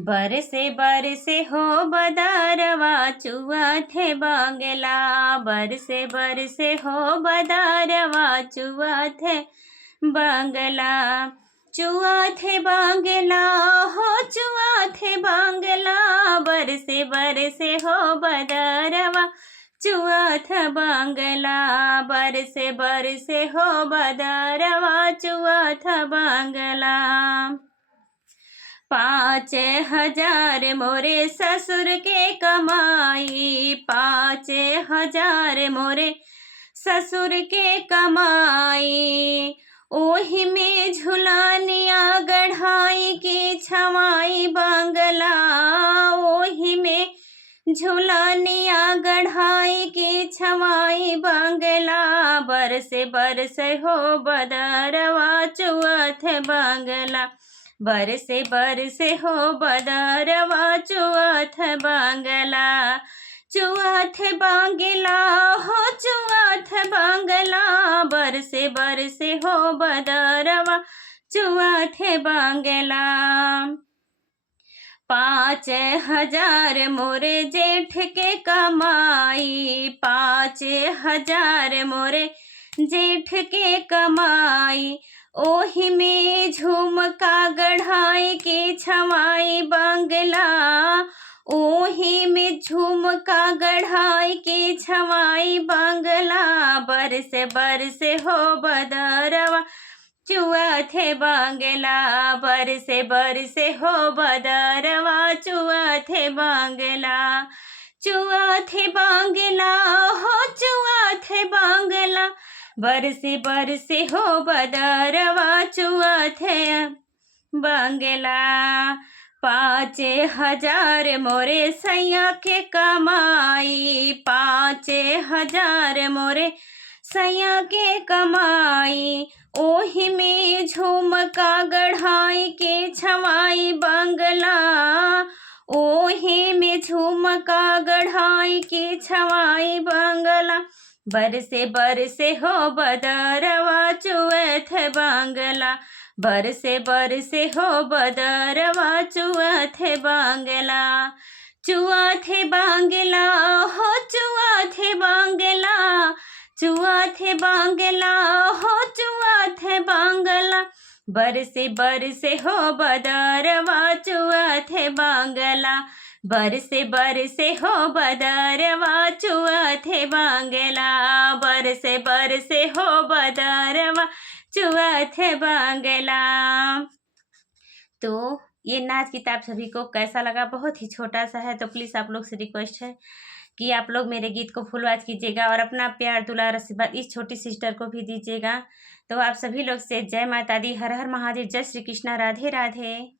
बरसे बरसे हो बदारवा चुअत है बांगला। बरसे बरसे हो बदारवा चुअत है बांगला। चुअत है बांगला हो चुअत है बांगला। बरसे बरसे हो बदारवा चुअत बांगला। बरसे बरसे हो बदारवा चुअत बांगला। 5,000 मोरे ससुर के कमाई। 5,000 मोरे ससुर के कमाई। ओही में झुलानिया गढ़ाई की छवाई बांगला। ओही में झुलानिया गढ़ाई की छवाई बांगला। बरसे बरसे हो बदरवा चुअत बांगला। बरसे बरसे हो बदरवा चुअत बांगला। चुअत बांगला हो चुअत बांगला। बरसे बरसे हो बदरवा चुअत बांगला। 5,000 मोरे जेठ के कमाई। 5,000 मोरे जेठ के कमाई। ओही में झुमका गढ़ाई की छवाई बांगला। ओही में झुमका गढ़ाई की छवाई बांगला। बरसे बरसे हो बदरवा चुअत बांगला। बरसे बरसे हो बदरवा चुअत बांगला। चुअत बांगला हो चुअत बांगला। बरसे बरसे हो बदरवा चुअत बांगला। 5,000 मोरे सैया के कमाई। 5,000 मोरे सैया के कमाई। ओही में झुमका गढ़ाई के छवाई बांगला। ओही में झुमका गढ़ाई की छवाई बांगला। बरसे बरसे हो बदरवा चुअत बांगला। बरसे बरसे हो बदरवा चुअत बांगला। चुअत बांगला हो चुअत बांगला। चुअत बांगला हो चुअत बांगला। बरसे बरसे हो बदरवा चुअत बांगला। बरसे बरसे हो बदरवा चुअत बांगला। बरसे बरसे हो बदरवा चुअत बांगला। तो ये नाच गीत आप सभी को कैसा लगा? बहुत ही छोटा सा है, तो प्लीज़ आप लोग से रिक्वेस्ट है कि आप लोग मेरे गीत को फुल वॉच कीजिएगा और अपना प्यार दुलार आशीर्वाद इस छोटी सिस्टर को भी दीजिएगा। तो आप सभी लोग से जय माता दी, हर हर महादेव, जय श्री कृष्णा, राधे राधे।